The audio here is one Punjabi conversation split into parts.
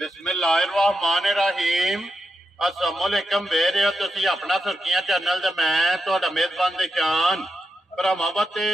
बिस्मिल्लाहिर्रहमानिर्रहीम। अस्सलामुअलैकुम। वे रहे हो तुसी अपना सुर्खियां चैनल ते मैं तुहाडा मेजबान निशान भरावां वास्ते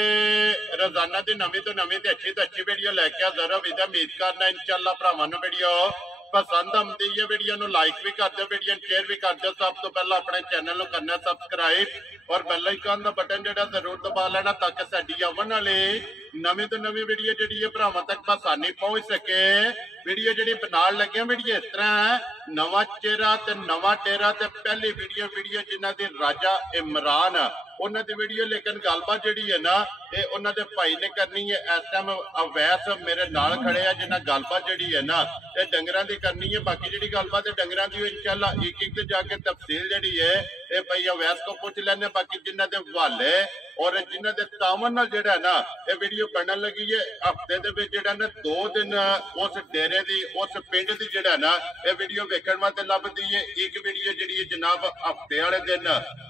रोजाना की नवी तो नवी ते अच्छी वीडियो लैके हाजिर हो। उम्मीद करना इंशाअल्लाह भरावां नूं वीडियो पसंद आती है। वीडियो नूं लाइक भी कर दो, वीडियो शेयर भी कर दो। सब तो पहला अपने चैनल नूं करना सबसक्राइब और बेल आइकन का बटन जो जरूर दबा लेना ताकि साडी आवन वाली नवी तो नवी वीडियो जी भरावां तक आसानी पहुंच सके। वीडियो जी बनाने लगे वीडियो इस तरह है, नवा चेहरा ते नवा डेरा ते पहली वीडियो जिन्हां दी राजा इमरान उन्हां दी वीडियो, लेकिन गलबात जी है ना ये उन्होंने भाई ने करनी है। इस टाइम अवैस मेरे नाल खड़े हैं जिन्हें गलबात जी है ना ये डंगरां दी करनी है। बाकी जी गलबात डंगरां दी इंशाअल्लाह एक एक जाके तफसील जी है ये भाई अवैस को पूछ लेने। बाकी जिन्हों के हवाले और जिन्हों के तावन जोड़ा ना ये वीडियो बनने लगी है। हफ्ते के ना 2 दिन उस डेरे की उस पिंड की जोड़ा ना ये वीडियो वेखण वास्ते लभदी है। एक वीडियो जी जनाब हफ्ते वाले दिन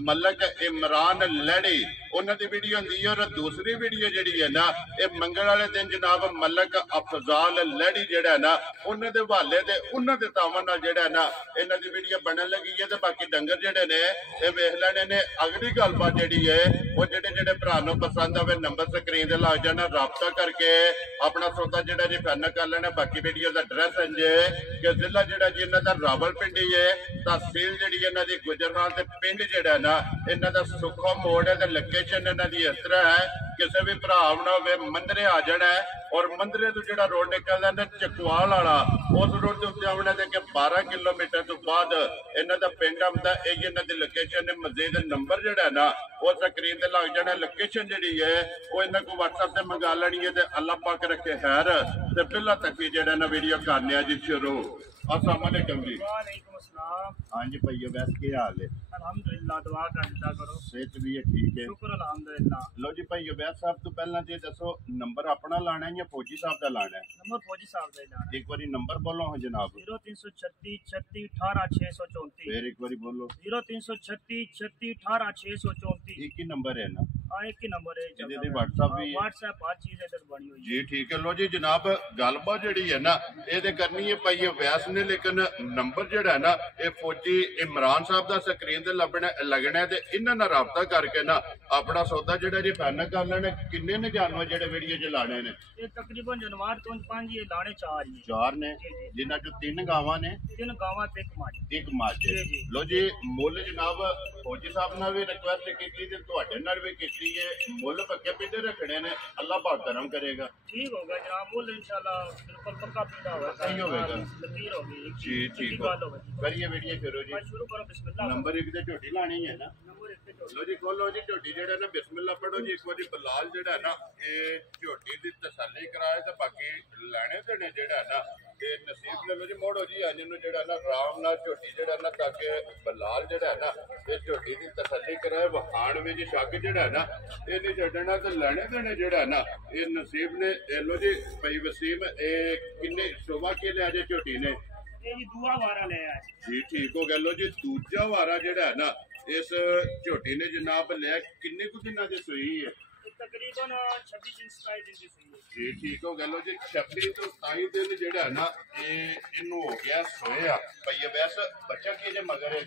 मलक इमरान लड़ी उन्होंने वीडियो होंगी है और दूसरी वीडियो जी है ना ये मंगल वाले दिन जनाब मलक अफजाल लड़ी जोड़ा ना उन्होंने हवाले से उन्होंने तावन जोड़ा ना इन्हों की वीडियो बनने लगी है। तो बाकी डंगर जोड़े ने ये वेख लेने ने। अगली गलबात जी है वो जोड़े भरा पसंद आए नंबर स्क्रीन से लग जाना, राबता करके अपना सौदा जो जी फाइनल कर लेना। बाकी वीडियो का एड्रैस इंजे कि जिला जोड़ा जी इन्हों का रावलपिंडी है, तहसील जी इन्हों की गुजरहाल से पिंड जोड़ा ना इन्हों का सुखो मोड़ है। तो लोकेशन इन्हों की इस तरह है किसी भी भरा आना हो मंदरे आ जाना है और मंदरे तो जो रोड निकलता है चकवाल वाला उस रोड के उत्ते आना है कि 12 किलोमीटर तो बाद इन्हों का पिंड आता है। यही इन्हों की लोकेशन है। मजीद नंबर जोड़ा है ना वो स्क्रीन से लग जाना। लोकेशन जी है वो इन्हों को व्हाट्सएप से मंगा लेनी है। तो अल्लाह पाक रखे खैर तो पहला तक ही जो ना वीडियो करने जी शुरू। अस्सलाम वालेकुम जी। हाँ जी भाई वैसे क्या हाल है? अल्हम्दुलिल्लाह, दुआ करदा करो। सेहत भी है ठीक है, शुक्र अल्हम्दुलिल्लाह। लो जी भाई वैसे साहब तो पहला जी दसो नंबर अपना लाना है या फौजी साहब का लाना है? नंबर फौजी साहब का लाना है। एक बार नंबर बोलो हाँ जनाब। 0336 36 18 634। फिर एक बार बोलो। 0336 36 18 634। एक ही नंबर है ना? हाँ एक ही नंबर है। व्हाट्सएप भी व्हाट्सएप हर चीज इधर बनी हुई जी ठीक है। लो जी जनाब गलबात जी है ना ये करनी है भाई वैस ने, लेकिन नंबर जोड़ा है ना ये फौजी इमरान साहब का स्क्रीन से लगना है। तो इन्होंने राबता करके ना अपना सौदा जो जी फाइनल कर लेना। किन्ने ने जानवर जो वीडियो च लाने ने? ये तकरीबन जानवर तो 5 ये लाने 4 ही 4 ने जिन्हों चो 3 गावां ने 3 गावां ते एक मझ। लो जी मुल जनाब फौजी साहब ने भी रिक्वेस्ट की भी की है मुल पक्के पीते रखने ने। अल्लाह पाक करम करेगा ठीक होगा जनाब। मुल इंशाल्लाह बिल्कुल पक्का पीता होगा सही होगा। लकीर होगी जी ठीक है। करिए वीडियो शुरू जी। शुरू करो बिस्मिल्लाह। नंबर 1 ते झोटी लानी है ना। नंबर 1 पे लो जी खोलो जी झोटी जो ना बिस्मिल्लाह पढ़ो जी। एक बार बलाल जो ना ये झोटी की तसल्ली कराए तो बाकी लैने देने जो ना ये नसीब ले लो जी। मोड़ो जी अज जो ना आराम नाल झोटी जो ना ताकि बलाल जो ना ये झोटी की तसल्ली कराए। वखाण में जी शक जो ना ये नहीं छड्डना तो लैने देने जो ना ये नसीब ने। लो जी भाई वसीम ये किन्ने शोभा के लिया जे झोटी ने? दूआ वारा ले आए जी ठीक हो गया। लो जी दूजा वारा जो है ना इस झोटी ने जनाब लिया किन्ने कुछ दिनों की सुई है? तकरीबन 26 दिन 27 दिन की सुई है। जी ठीक हो गया। लो जी 26 तो 27 दिन जो है ना ये इनू हो गया सोया भाई वैसे बच्चा की जे मगर है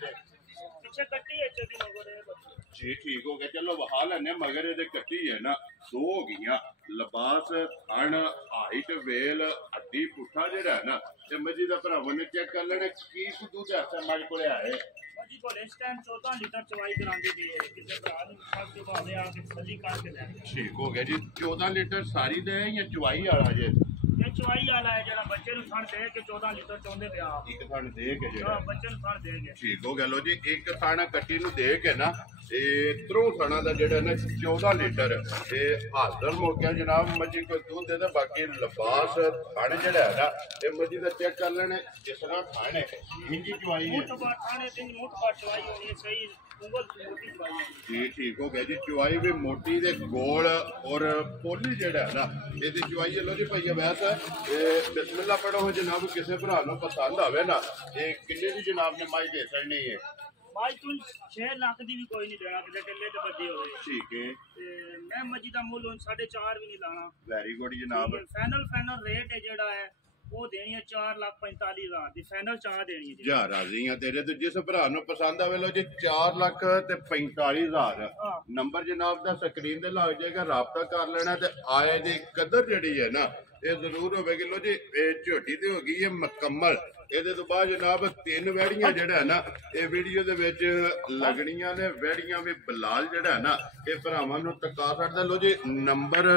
पीछे कट्टी है 24 मगर है। जी ठीक हो गया। चलो वहा लेने मगर ये कट्टी है ना 2 हो गई। लिबास थन हाइट वेल हड्डी पुठा जो है ना ते मजी का भरावां ने चेक कर लेना की दूध ऐसा हमारे को आए। जी को इस टाइम 14 लीटर चवाई करांदी दी है किसी भरा ने खास के भावे आके तसल्ली करके ले। ठीक हो गया जी। 14 लीटर सारी दे या चवाई वाला जे? ये चवाई वाला है जरा बच्चे नु थन दे के 14 लीटर चोंदे पे आप एक थन दे के जेड़ा बच्चे नु थन देगे। ठीक हो गया। लो जी एक थन कट्टी नु दे के ना त्रो थना दा जेड़ा ना 14 लीटर ते हाजर मौके जनाब मजी को दूध दे। बाकी लिबास थन जेड़ा है ना ये मजी का चेक कर लेने जिस तरह थन है इंजी चवाई है। थाने दिन मुठ पर चवाई होनी है सही उंगल मोटी चवाई है। जी ठीक हो गया जी। चवाई भी मोटी दे गोल और पोली जेड़ा है ना ये चवाई है। लो जी भाई वैसे बिस्मिल्लाह पढ़ो जनाब किसी भरा नु पसंद आवे ना ये किन्ने दी जनाब ने माई दे सकनी है? भाई तू 6 लाख दी भी कोई नहीं देना कि टिल्ले ते बदी होवे। ठीक है मैं मजी दा मुल 4.5 भी नहीं लाना। वेरी गुड जनाब। फाइनल रेट है जेड़ा है ਉਹ ਦੇਣੀ ਹੈ 4,45,000 ਦੀ ਫਾਈਨਲ ਚਾਹ ਦੇਣੀ ਹੈ ਜੀ। ਜਾ ਰਾਜ਼ੀ ਆ ਤੇਰੇ ਤੇ। ਜਿਸ ਭਰਾ ਨੂੰ ਪਸੰਦ ਆਵੇ ਲੋ ਜੀ 4,45,000 ਹਾਂ। ਨੰਬਰ ਜਨਾਬ ਦਾ ਸਕਰੀਨ ਤੇ ਲੱਗ ਜਾਏਗਾ, ਰਾਬਤਾ ਕਰ ਲੈਣਾ। ਤੇ ਆਏ ਦੀ ਕਦਰ ਜਿਹੜੀ ਹੈ ਨਾ ਇਹ ਜ਼ਰੂਰ ਹੋਵੇਗੀ। ਲੋ ਜੀ ਇਹ ਝੋਟੀ ਤੇ ਹੋ ਗਈ ਹੈ ਮੁਕੰਮਲ। ਇਹਦੇ ਤੋਂ ਬਾਅਦ ਜਨਾਬ 3 ਵੈੜੀਆਂ ਜਿਹੜਾ ਹੈ ਨਾ ਇਹ ਵੀਡੀਓ ਦੇ ਵਿੱਚ ਲੱਗਣੀਆਂ ਨੇ। ਵੈੜੀਆਂ ਵੀ ਬਲਾਲ ਜਿਹੜਾ ਹੈ ਨਾ ਇਹ ਭਰਾਵਾਂ ਨੂੰ ਟਕਾ ਸਕਦਾ। ਲੋ ਜੀ ਨੰਬਰ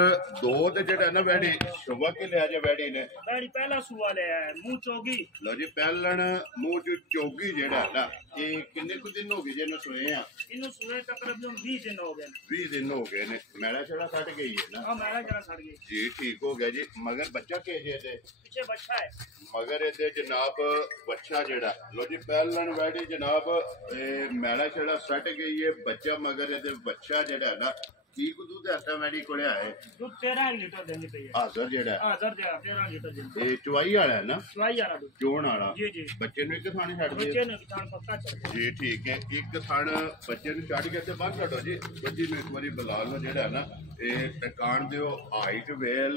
2 ਤੇ ਜਿਹੜਾ ਨਾ ਵੈੜੀ ਸੁਬਾ ਕੇ ਲਿਆ ਜੇ ਵੈੜੀ ਨੇ ਵੈੜੀ ਪਹਿਲਾ ਸੂਆ ਲਿਆ ਹੈ ਮੂੰਹ ਚੋਗੀ। ਲੋ ਜੀ ਪਹਿਲਣ ਮੂੰਹ ਚ ਚੋਗੀ ਜਿਹੜਾ ਹੈ ਨਾ ਇਹ ਕਿੰਨੇ ਕੁ ਦਿਨ ਹੋ ਗਏ ਜੇ ਇਹਨੂੰ ਸੋਏ ਆ? ਇਹਨੂੰ ਸੂਏ ਤਕਰੀਬਨ 20 ਦਿਨ ਹੋ ਗਏ ਨੇ। 20 ਦਿਨ ਹੋ ਗਏ ਨੇ। ਮੈਲਾ ਛੜਾ ਛੱਡ ਗਈ ਹੈ ਨਾ? ਹਾਂ ਮੈਲਾ ਜਰਾ ਛੱਡ ਗਈ ਜੀ ਠੀਕ ਹੋ ਗਿਆ ਜੀ। ਮਗਰ ਬੱਚਾ ਕੇ ਜੇ ਇਹਦੇ ਪਿੱਛੇ ਬੱਚਾ ਹੈ। ਮਗਰ ਇਹਦੇ ਜਨਾਬ ਬੱਚਾ ਜਿਹੜਾ ਲੋ ਜੀ ਪਹਿਲਣ ਵੈੜੀ ਜਨਾਬ ਇਹ ਮੈਲਾ ਛੜਾ ਛੱਡ ਗਈ ਹੈ। ਬੱਚਾ ਮਗਰ ਇਹਦੇ ਬੱਚਾ ਜਿਹੜਾ ਨਾ ਕੀ ਕੁ ਦੁੱਧ ਐਸਾ ਵੈੜੀ ਕੋਲੇ ਆਏ? ਦੁੱਧ 13 ਲੀਟਰ ਦਿੰਦੀ ਪਈ ਹੈ। ਹਾਜ਼ਰ ਜਿਹੜਾ ਹਾਜ਼ਰ ਜਿਹੜਾ 13 ਲੀਟਰ ਦਿੰਦੀ। ਇਹ ਚਵਾਈ ਵਾਲਾ ਹੈ ਨਾ? ਚਵਾਈ ਵਾਲਾ ਦੁੱਧ ਚੋਣ ਵਾਲਾ। ਜੀ ਜੀ। ਬੱਚੇ ਨੂੰ ਇੱਕ ਥਾਣੀ ਛੱਡ ਬੱਚੇ ਦੇ ਨੂੰ ਕਿਸਾਨ ਪੱਕਾ ਚੱਲ ਜੀ ਠੀਕ ਹੈ। ਇੱਕ ਥਣ ਬੱਚੇ ਨੂੰ ਛੱਡ ਕੇ ਤੇ ਬੰਦ ਛੱਡੋ ਜੀ। ਬੱਚੀ ਨੂੰ ਇੱਕ ਵਾਰੀ ਬਲਾਲ ਨੂੰ ਜਿਹੜਾ ਨਾ ਇਹ ਟਿਕਾਣ ਦਿਓ। ਹਾਈਟ ਵੇਲ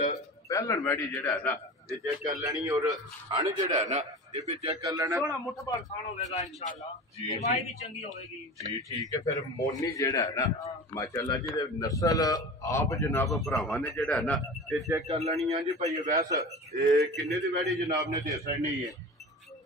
ਪਹਿਲਣ ਵੈੜੀ ਜਿਹੜਾ ਹੈ ਨਾ ਇਹ ਚੈੱਕ ਕਰ ਲੈਣੀ। ਔਰ ਥਣ ਜਿਹੜਾ ਹੈ ਨਾ ਇਹ ਵੀ ਚੈੱਕ ਕਰ ਲੈਣਾ। ਸੋਹਣਾ ਮੁੱਠਬਾਲ ਖਾਣ ਹੋਵੇਗਾ ਇਨਸ਼ਾਅੱਲਾ। ਜੀ, ਕਮਾਈ ਜੀ। ਵੀ ਚੰਗੀ ਹੋਵੇਗੀ ਜੀ ਠੀਕ ਹੈ। ਫਿਰ ਮੋਨੀ ਜਿਹੜਾ ਹੈ ਨਾ ਮਾਸ਼ਾਅੱਲਾ ਜੀ ਦੇ ਨਸਲ ਆਪ ਜਨਾਬ ਭਰਾਵਾਂ ਨੇ ਜਿਹੜਾ ਹੈ ਨਾ ਇਹ ਚੈੱਕ ਕਰ ਲੈਣੀ ਆ ਜੀ। ਭਾਈ ਵੈਸ ਇਹ ਕਿੰਨੇ ਦੀ ਵੈੜੀ ਜਨਾਬ ਨੇ ਦੇ ਸਕਣੀ ਹੈ?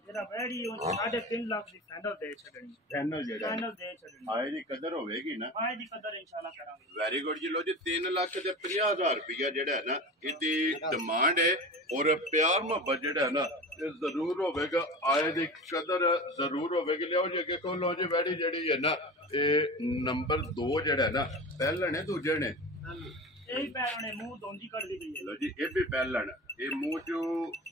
ਜਿਹੜਾ ਵੈੜੀ ਉਹ 3.5 ਲੱਖ ਦੀ ਫਾਈਨਲ ਦੇ ਛੱਡਣੀ। ਫਾਈਨਲ ਜਿਹੜਾ ਫਾਈਨਲ ਦੇ ਛੱਡਣੀ। ਆਏ ਦੀ ਕਦਰ ਹੋਵੇਗੀ ਨਾ? ਆਏ ਦੀ ਕਦਰ ਇਨਸ਼ਾਅੱਲਾ ਕਰਾਂਗੇ। ਵੈਰੀ ਗੁੱਡ ਜੀ। ਲੋ ਜੀ 3,50,000 ਰੁਪਇਆ ਜਿਹੜਾ ਹੈ ਨਾ ਇਹਦੀ ਡਿਮਾਂਡ ਹੈ। ਔਰ ਪਿਆਰ ਮੁਹੱਬਤ ਜਿਹੜਾ ਹੈ ਨਾ ਇਹ ਜ਼ਰੂਰ ਹੋਵੇਗਾ। ਆਏ ਦੀ ਕਦਰ ਜ਼ਰੂਰ ਹੋਵੇਗੀ। ਲਿਆਓ ਜੀ ਅੱਗੇ ਖੋਲੋ ਜੀ। ਵੈੜੀ ਜਿਹੜੀ ਹੈ ਨਾ ਇਹ ਨੰਬਰ 2 ਜਿਹੜਾ ਹੈ ਨਾ ਪਹਿਲਣ ਹੈ ਦੂਜੇ ਨੇ? ਇਹੀ ਪੈਰ ਨੇ ਮੂੰਹ ਦੋਂਦੀ ਕੱਢਦੀ ਪਈ ਹੈ। ਲੋ ਜੀ ਇਹ ਵੀ ਪਹਿਲਣ ਇਹ ਮੂੰਹ ਚ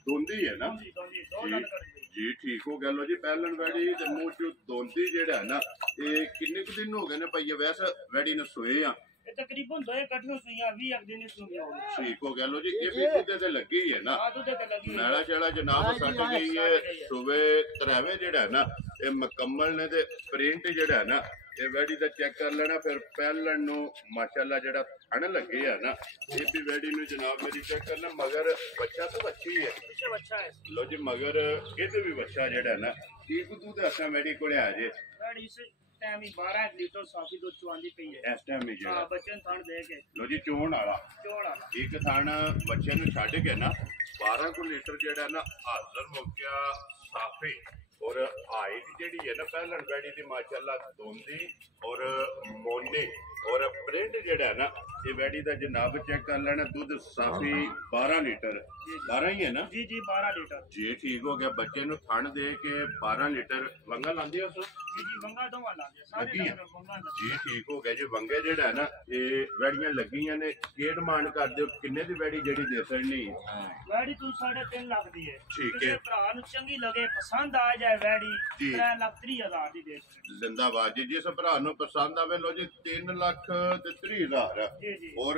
ਦੋਂਦੀ ਹੈ ਨਾ? ਦੋਂਦੀ ਦੋ ਦੰਦ ਕੱਢਦੀ ਪਈ। ਜੀ ਠੀਕ ਹੋ ਗਿਆ। ਲੋ ਜੀ ਪਹਿਲਣ ਵੈੜੀ ਤੇ ਮੂੰਹ ਚ ਦੋਂਦੀ ਜਿਹੜਾ ਹੈ ਨਾ ਇਹ ਕਿੰਨੇ ਕੁ ਦਿਨ ਹੋ ਗਏ ਨੇ ਭਾਈਆ ਵੈਸੇ ਵੈੜੀ ਨੂੰ ਸੋਏ ਆ? ਇਹ ਤਕਰੀਬਨ 2 ਇਕੱਠੀਆਂ ਸੂਈਆਂ 20 ਦਿਨ ਸੂਈਆਂ ਹੋ ਗਈਆਂ। ਠੀਕ ਹੋ ਗਿਆ। ਲੋ ਜੀ ਇਹ ਵੀ ਦੁੱਧ ਤੇ ਲੱਗੀ ਹੈ ਨਾ? ਆ ਦੁੱਧ ਤੇ ਲੱਗੀ ਮੈਲਾ ਚੜਾ ਜਨਾਬ ਸੱਟ ਗਈ ਹੈ। ਸੁਬੇ ਤਰਾਵੇ ਜਿਹੜਾ ਹੈ ਨਾ ਇਹ ਮੁਕੰਮਲ ਨੇ। ਤੇ ਪ੍ਰਿੰਟ ਜਿਹੜਾ ਹੈ ਨਾ ਇਹ ਵੈੜੀ ਦਾ ਚੈੱਕ ਕਰ ਲੈਣਾ। ਫਿਰ ਪਹਿਲਣ ਨੂੰ ਮਾਸ਼ਾਅੱਲਾ ਜਿਹੜਾ ਥਣ ਲੱਗੇ ਆ ਨਾ ਇਹ ਵੀ ਵੈੜੀ ਨੂੰ ਜਨਾਬ ਮੇਰੀ ਚੈੱਕ ਕਰਨਾ। ਮਗਰ ਬੱਚਾ ਤਾਂ ਬੱਚੀ ਹੈ। ਪਿੱਛੇ ਬੱਚਾ ਹੈ। ਲੋ ਜੀ ਮਗਰ ਇਹਦੇ ਵੀ ਬੱਚਾ ਜਿਹੜਾ ਹੈ ਨਾ ਕੀ ਕੁ ਦੁੱਧ ਐਸਾ ਵੈੜੀ ਕੋਲੇ ਆ ਜੇ? ਵੈੜੀ ਇਸ ਟਾਈਮ ਹੀ 12 ਲੀਟਰ ਸਾਫੀ ਦੁੱਧ ਚਵਾਂਦੀ ਪਈ ਹੈ ਇਸ ਟਾਈਮ ਹੀ ਹਾਂ ਜਿਹੜਾ ਬੱਚੇ ਨੂੰ ਥਣ ਦੇ ਕੇ। ਲੋ ਜੀ ਚੋਣ ਵਾਲਾ ਚੋਣ ਵਾਲਾ ਇੱਕ ਥਣ ਬੱਚੇ ਨੂੰ ਛੱਡ ਕੇ ਨਾ 12 ਕੁ ਲੀਟਰ ਜਿਹੜਾ ਨਾ ਹਾਜ਼ਰ ਹੋ ਗਿਆ ਸਾਫੀ। ਔਰ ਹਾਈਟ ਜਿਹੜੀ ਹੈ ਨਾ ਪਹਿਲਣ ਵੈੜੀ ਦੀ ਮਾਸ਼ਾਅੱਲਾ ਦੋਂਦੀ ਔਰ ਮੋਨੀ ਔਰ ਪ੍ਰਿੰਟ ਜਿਹੜਾ ਹੈ ਨਾ ਇਹ ਵੈੜੀ ਦਾ ਜਨਾਬ ਚੈੱਕ ਕਰ ਲੈਣਾ। ਦੁੱਧ ਸਾਫੀ 12 ਲੀਟਰ 12 ਹੀ ਹੈ ਨਾ? ਜੀ ਜੀ 12 ਲੀਟਰ ਜੀ ਠੀਕ ਹੋ ਗਿਆ। ਬੱਚੇ ਨੂੰ ਥਣ ਦੇ ਕੇ 12 ਲੀਟਰ ਵੰਗਾ ਲਾਂਦੇ ਉਸ ਜੀ ਜੀ ਵੰਗਾ ਦੋਵਾਂ ਲਾਂਦੇ ਸਾਰੇ ਲੱਗੀਆਂ? ਵੰਗਾ ਜੀ ਠੀਕ ਹੋ ਗਿਆ ਜੀ। ਵੰਗੇ ਜਿਹੜਾ ਹੈ ਨਾ ਇਹ ਵੈੜੀਆਂ ਲੱਗੀਆਂ ਨੇ। ਕੀ ਡਿਮਾਂਡ ਕਰਦੇ ਹੋ ਕਿੰਨੇ ਦੀ ਵੈੜੀ ਜਿਹੜੀ ਦੇ ਸਕਣੀ? ਵੈੜੀ ਤੂੰ 3.5 ਲੱਖ ਦੀ ਹੈ। ਠੀਕ ਹੈ। ਕਿਸੇ ਭਰਾ ਨੂੰ ਚੰਗੀ ਲੱਗੇ ਪਸੰਦ ਆ ਜਾਏ ਵੈੜੀ ਜੀ। 3,30,000 ਦੀ ਦੇ ਸਕਦੀ। ਜ਼ਿੰਦਾਬਾਦ ਜੀ। ਜਿਸ ਭਰਾ ਨੂੰ ਪਸੰਦ ਆਵੇ ਲੋ ਜੀ 3,30,000। ਜੀ ਜੀ ਔਰ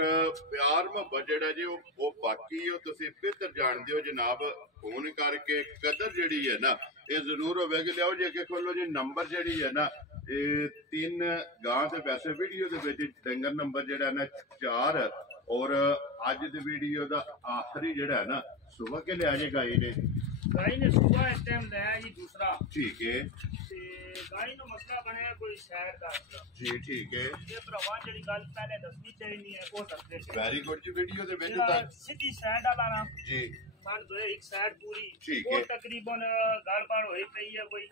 ਪਿਆਰ ਮੁਹੱਬਤ ਜਿਹੜਾ ਜੀ ਉਹ ਬਾਕੀ ਉਹ ਤੁਸੀਂ ਬਿਹਤਰ ਜਾਣਦੇ ਹੋ ਜਨਾਬ। ਫੋਨ ਕਰਕੇ ਕਦਰ ਜਿਹੜੀ ਹੈ ਨਾ ਇਹ ਜ਼ਰੂਰ ਹੋਵੇਗੀ। ਲਿਆਓ ਜੀ ਅੱਗੇ ਖੋਲੋ ਜੀ। ਨੰਬਰ ਜਿਹੜੀ ਹੈ ਨਾ ਇਹ 3 ਗਾਂ ਤੇ ਵੈਸੇ ਵੀਡੀਓ ਦੇ ਵਿੱਚ ਡੰਗਰ ਨੰਬਰ ਜਿਹੜਾ ਨਾ 4 ਔਰ ਅੱਜ ਦੀ ਵੀਡੀਓ ਦਾ ਆਖਰੀ ਜਿਹੜਾ ਹੈ ਨਾ ਸੁਬਹ ਕੇ ਲਿਆ ਜੇ ਗਾਈ ਨੇ। ਗਾਈ ਨੇ ਸੁਬਾ ਇਸ ਟਾਈਮ ਲਿਆ ਜੀ ਦੂਸਰਾ। ਠੀਕ ਹੈ ਤੇ ਗਾਈ ਨੂੰ ਮਸਲਾ ਬਣਿਆ ਕੋਈ ਸ਼ਹਿਰ ਦਾ। ਜੀ ਠੀਕ ਹੈ। ਇਹ ਭਰਾਵਾਂ ਜਿਹੜੀ ਗੱਲ ਪਹਿਲੇ ਦੱਸਣੀ ਚਾਹੀਦੀ ਹੈ ਉਹ ਦੱਸਦੇ ਸੀ। ਵੈਰੀ ਗੁੱਡ ਜੀ। ਵੀਡੀਓ ਦੇ ਵਿੱਚ ਜਿਹੜਾ ਤਾਂ ਸਿੱਧੀ ਸਾਈਡ ਵਾਲਾ ਨਾ ਜੀ ਮੰਨ ਦੋ ਇੱਕ ਸਾਈਡ ਪੂਰੀ ਠੀਕ ਉਹ ਹੈ। ਤਕਰੀਬਨ ਗੜਬੜ ਹੋਈ ਪਈ ਹੈ ਕੋਈ।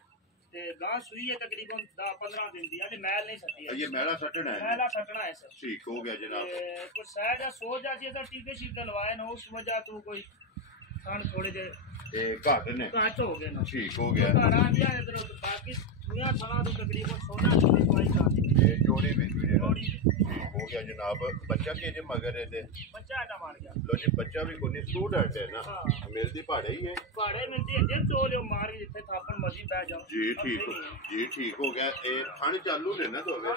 ਤੇ ਗਾਂ ਸੂਈ ਹੈ ਤਕਰੀਬਨ 10-15 ਦਿਨ ਦੀ। ਅਜੇ ਮੈਲ ਨਹੀਂ ਸੱਟੀ ਹੈ। ਇਹ ਮੈਲਾ ਸੱਟਣਾ ਹੈ? ਮੈਲਾ ਸੱਟਣਾ ਹੈ ਸਰ। ਠੀਕ ਹੋ ਗਿਆ ਜਨਾਬ। ਤੇ ਕੋਈ ਸਾਈਡ ਦਾ ਸੋਚ ਆ ਸੀ ਤਾਂ ਟੀਕੇ ਸ਼ੀਕੇ ਲਵਾਏ ਨਾ ਉਸ ਵਜ੍ਹਾ ਤੋਂ ਕੋਈ ਥਣ ਥੋੜੇ ਜਿਹੇ ਇਹ ਘੱਟ ਨੇ? ਘੱਟ ਹੋ ਗਏ ਨਾ। ਠੀਕ ਹੋ ਗਿਆ। ਘਰ ਆ ਗਿਆ ਇਧਰ ਬਾਕੀ ਦੁਨੀਆ ਥਣਾ ਤੋਂ ਤਕਰੀਬਨ 16 ਦੀ ਦਵਾਈ ਖਾਦੀ ਇਹ ਜੋੜੀ ਵਿੱਚ ਜਿਹੜਾ ਥੋੜੀ ਠੀਕ ਹੋ ਗਿਆ ਜਨਾਬ। ਬੱਚਾ ਕਿ ਜੇ ਮਗਰ ਇਹਦੇ ਬੱਚਾ ਨਾ ਮਾਰ ਗਿਆ। ਲੋ ਜੀ ਬੱਚਾ ਵੀ ਕੋਈ ਸਟੂਡੈਂਟ ਹੈ ਨਾ ਹਾਂ। ਮਿਲਦੀ ਭਾੜੇ ਹੀ ਹੈ? ਭਾੜੇ ਮਿਲਦੀ ਹੈ ਜੇ ਚੋ ਲਿਓ ਮਾਰ ਕੇ ਜਿੱਥੇ ਥਾਪਣ ਮਰਜ਼ੀ ਬਹਿ ਜਾਓ। ਜੀ ਠੀਕ ਜੀ ਠੀਕ ਹੋ ਗਿਆ। ਇਹ ਥਣ ਚਾਲੂ ਨੇ ਨਾ ਦੋਵੇਂ?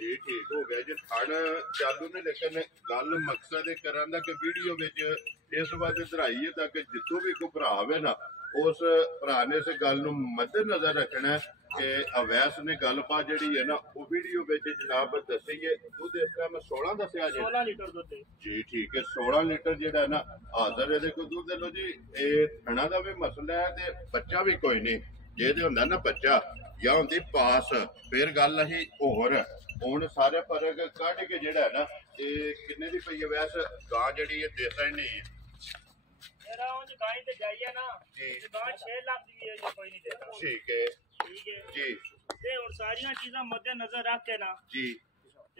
ਜੀ ਠੀਕ ਹੋ ਗਿਆ ਜੀ। ਥਣ ਚਾਲੂ ਨੇ ਲੇਕਿਨ ਗੱਲ ਮਕਸਦ ਇਹ ਕਰਨ ਦਾ ਕਿ ਵੀਡੀਓ ਵਿੱਚ ਇਸ ਵਾਰ ਦਰਾਈਏ ਤੱਕ ਜਿੱਥੋਂ ਵੀ ਕੋਈ ਭਰਾ ਆਵੇ ਨਾ ਉਸ ਭਰਾ ਨੇ ਇਸ ਗੱਲ ਨੂੰ ਮੱਦੇ ਨਜ਼ਰ ਰੱਖਣਾ ਕਿ ਅਵੈਸ ਨੇ ਗੱਲਬਾਤ ਜਿਹੜੀ ਹੈ ਨਾ ਉਹ ਵੀਡੀਓ ਵਿੱਚ ਜਨਾਬ ਦੱਸੀਏ। ਦੁੱਧ ਇਸ ਟਾਈਮ 16 ਦੱਸਿਆ ਜੀ। 16 ਲੀਟਰ ਦੁੱਧ ਹੈ ਜੀ ਠੀਕ ਹੈ। 16 ਲੀਟਰ ਜਿਹੜਾ ਨਾ ਹਾਜ਼ਰ ਇਹਦੇ ਕੋਲ ਦੁੱਧ ਲੋ ਜੀ। ਇਹ ਥਣਾ ਦਾ ਵੀ ਮਸਲਾ ਹੈ ਤੇ ਬੱਚਾ ਵੀ ਕੋਈ ਨਹੀਂ। ਜੇ ਤੇ ਹੁੰਦਾ ਨਾ ਬੱਚਾ ਜਾਂ ਹੁੰਦੀ ਪਾਸ ਫਿਰ ਗੱਲ ਅਸੀਂ ਹੋਰ। ਹੁਣ ਸਾਰੇ ਫਰਕ ਕੱਢ ਕੇ ਜਿਹੜਾ ਹੈ ਨਾ ਇਹ ਕਿੰਨੇ ਦੀ ਪਈ ਹੈ ਵੈਸ ਗਾਂ ਜਿਹੜੀ ਇਹ ਦੇਸਾ ਹੀ ਨਹੀਂ ਹੈ। मेरा उन गाय पे जाइए ना जी। गाय 6 लाख दी है जो कोई नहीं देता। ठीक है ठीक है जी। ते और सारियां चीज़ां मद्देनजर रख के ना जी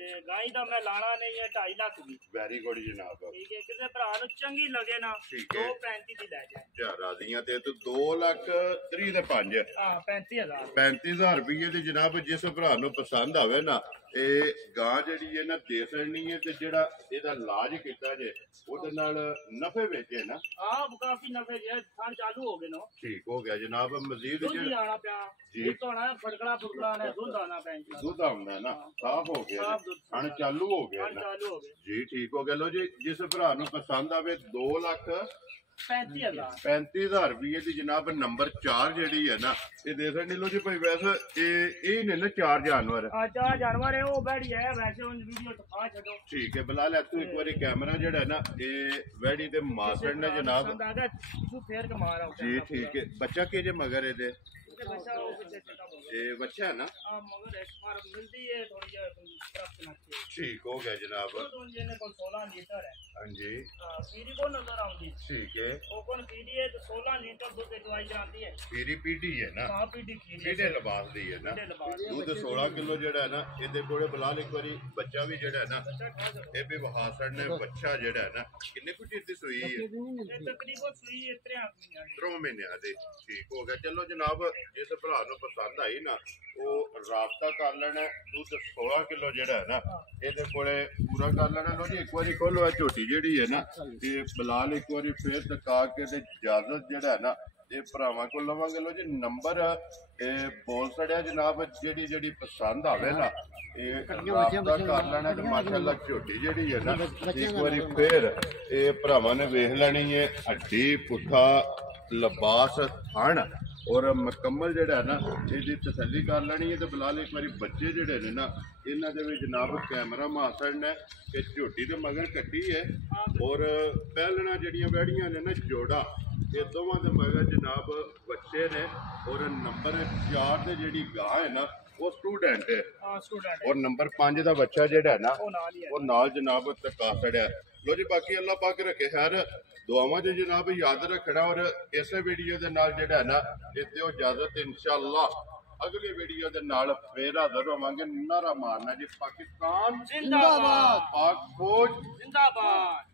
ते गाय दा मैं लाना नहीं है 2.5 लाख दी। ਵੈਰੀ ਗੁੱਡ ਜਨਾਬ। ठीक है किसी भरा नु चंगी लगे ना ठीक है। 2.35 दी ले जाए। ਜਾ ਰਾਜ਼ੀਆਂ ਤੇ 2,30,000 ਦੇ 5 हां 35000 35,000 ਰੁਪਏ ਦੀ ਜਨਾਬ ਜਿਸ ਭਰਾ ਨੂੰ ਪਸੰਦ ਆਵੇ ਨਾ ਇਹ ਗਾਂ ਜਿਹੜੀ ਹੈ ਨਾ ਦੇ ਸਕਣੀ ਹੈ ਤੇ ਜਿਹੜਾ ਇਹਦਾ ਇਲਾਜ ਕੀਤਾ ਜੇ ਉਹਦੇ ਨਾਲ ਨਫੇ ਵਿੱਚ ਹੈ ਨਾ। हां काफी नफे जे खान चालू हो गए नो। ਠੀਕ ਹੋ ਗਿਆ ਜਨਾਬ। ਮਜ਼ੀਦ दूध ही आना पिया जी। दूध तो आना फड़कड़ा फुड़कड़ा ने दूध आना पैंच ਦੁੱਧ ਆਉਂਦਾ ਨਾ ਸਾਫ ਹੋ ਗਿਆ साफ ਜੀ। दूध ਹਣ ਚਾਲੂ ਹੋ ਗਿਆ खान ਨਾ। चालू हो गए ਜੀ ਠੀਕ ਹੋ ਗਿਆ। ਲੋ ਜੀ ਜਿਸ ਭਰਾ ਨੂੰ ਪਸੰਦ ਆਵੇ 35000 2,35,000 ਰੁਪਏ ਦੀ ਜਨਾਬ ਨੰਬਰ 4 ਜਿਹੜੀ ਹੈ ਨਾ ਇਹ ਦੇ ਸਕਦੇ ਲੋ ਜੀ ਭਾਈ। ਵੈਸੇ ਇਹ ਨੇ ਨਾ 4 ਜਾਨਵਰ। अच्छा जानवर है वो बैठी है वैसे उन वीडियो तो खा छो। ਠੀਕ ਹੈ ਬਲਾ ਲੈ ਤੂੰ ਇੱਕ ਵਾਰੀ ਕੈਮਰਾ ਜਿਹੜਾ ਨਾ ਇਹ ਵੈੜੀ ਤੇ ਮਾਸੜ ਨੇ ਜਨਾਬ। तू फेर के मारा ਜੀ ਠੀਕ ਹੈ। ਬੱਚਾ ਕੇ ਜੇ ਮਗਰ ਇਹਦੇ बच्चा वो कुछ सेटअप हो गया। ਇਹ ਬੱਚਾ ਹੈ ਨਾ। हां मगर एक बार मिलती है थोड़ी प्राप्त ना की ਠੀਕ ਹੋ ਗਿਆ ਜਨਾਬ। तो जिन्हें को 16 लीटर है। ਹਾਂਜੀ पीरी को नजर आउंदी ਠੀਕ ਹੈ। वो कौन पीरी है तो 16 लीटर दूध दवाई जाती है। ਪੀਰੀ ਪੀੜੀ ਹੈ ਨਾ। हां पीरी खीरी ਪੀੜੇ ਲਿਬਾਸ ਦੀ ਹੈ ਨਾ। पीढ़े लबास ਦੁੱਧ 16 ਕਿਲੋ ਜਿਹੜਾ ਹੈ ਨਾ ਇਹਦੇ ਕੋਲੇ ਬਲਾਲ ਇੱਕ ਵਾਰੀ ਬੱਚਾ ਵੀ ਜਿਹੜਾ ਹੈ ਨਾ बच्चा खा सकता ਇਹ ਵੀ ਵਹਾਸੜ ਨੇ ਬੱਚਾ ਜਿਹੜਾ ਹੈ ਨਾ ਕਿੰਨੇ ਕੁ ਚਿਰ ਦੀ ਸੂਈ ਹੈ। है तकरीबन सुई इतने आदमी है। 3 ਮਹੀਨਿਆਂ ਦੀ। ਠੀਕ ਹੋ ਗਿਆ। ਚਲੋ ਜਨਾਬ ਜਿਸ ਭਰਾ ਨੂੰ ਪਸੰਦ ਆਈ ਨਾ ਉਹ ਰਾਬਤਾ ਕਰ ਲੈਣਾ। ਦੁੱਧ 16 ਕਿਲੋ ਜਿਹੜਾ ਹੈ ਨਾ ਇਹਦੇ ਕੋਲੇ ਪੂਰਾ ਕਰ ਲੈਣਾ। ਲੋ ਜੀ ਇੱਕ ਵਾਰੀ ਖੋਲੋ ਇਹ ਝੋਟੀ ਜਿਹੜੀ ਹੈ ਨਾ ਇਹ ਬਲਾਲ ਇੱਕ ਵਾਰੀ ਫੇਰ ਦਿਖਾ ਕੇ ਤੇ ਇਜਾਜ਼ਤ ਜਿਹੜਾ ਹੈ ਨਾ ਇਹ ਭਰਾਵਾਂ ਕੋਲ ਲਵਾਂਗੇ। ਲੋ ਜੀ ਨੰਬਰ ਇਹ ਬੋਲ ਸੜਿਆ ਜਨਾਬ। ਜਿਹੜੀ ਪਸੰਦ ਆਵੇ ਨਾ ਇਹ ਰਾਬਤਾ ਕਰ ਲੈਣਾ ਤੇ ਮਾਸ਼ਾਅੱਲਾ ਝੋਟੀ ਜਿਹੜੀ ਹੈ ਨਾ ਇੱਕ ਵਾਰੀ ਫੇਰ ਇਹ ਭਰਾਵਾਂ ਨੇ ਵੇਖ ਲੈਣੀ ਹੈ। ਹੱਡੀ ਪੁੱਠਾ ਲਿਬਾਸ ਥਣ ਔਰ ਮੁਕੰਮਲ ਜਿਹੜਾ ਹੈ ਨਾ ਇਹਦੀ ਤਸੱਲੀ ਕਰ ਲੈਣੀ ਹੈ। ਤੇ ਬਲਾਲ ਇੱਕ ਵਾਰੀ ਬੱਚੇ ਜਿਹੜੇ ਨੇ ਨਾ ਇਹਨਾਂ ਦੇ ਵਿੱਚ ਜਨਾਬ ਕੈਮਰਾ ਮਾਸੜ ਨੇ ਕਿ ਝੋਟੀ ਦੇ ਮਗਰ ਕੱਟੀ ਹੈ ਔਰ ਪਹਿਲਣਾ ਜਿਹੜੀਆਂ ਵੈੜੀਆਂ ਨੇ ਨਾ ਜੋੜਾ ਇਹ ਦੋਵਾਂ ਦੇ ਮਗਰ ਜਨਾਬ ਬੱਚੇ ਨੇ ਔਰ ਨੰਬਰ 4 ਤੇ ਜਿਹੜੀ ਗਾਂ ਹੈ ਨਾ ਉਹ ਸਟੂਡੈਂਟ ਹੈ हां स्टूडेंट ਔਰ ਨੰਬਰ 5 ਦਾ ਬੱਚਾ ਜਿਹੜਾ ਹੈ ਨਾ वो नाल ही है। ਉਹ ਨਾਲ ਜਨਾਬ ਤਕਾ ਸੜਿਆ। ਲੋ ਜੀ ਬਾਕੀ ਅੱਲਾਹ ਪਾਕ ਰੱਖੇ ਖੈਰ ਦੁਆਵਾਂ 'ਚ ਜਨਾਬ ਯਾਦ ਰੱਖਣਾ ਔਰ ਇਸੇ ਵੀਡੀਓ ਦੇ ਨਾਲ ਜਿਹੜਾ ਹੈ ਨਾ ਇੱਥੇ ਉਹ ਇਜਾਜ਼ਤ ਇਨਸ਼ਾਅੱਲਾ ਅਗਲੀ ਵੀਡੀਓ ਦੇ ਨਾਲ ਫੇਰ ਹਾਜ਼ਰ ਹੋਵਾਂਗੇ। ਨਾਰਾ ਮਾਰਨਾ ਜੀ ਪਾਕਿਸਤਾਨ जिंदाबाद ਪਾਕ ਫੌਜ जिंदाबाद।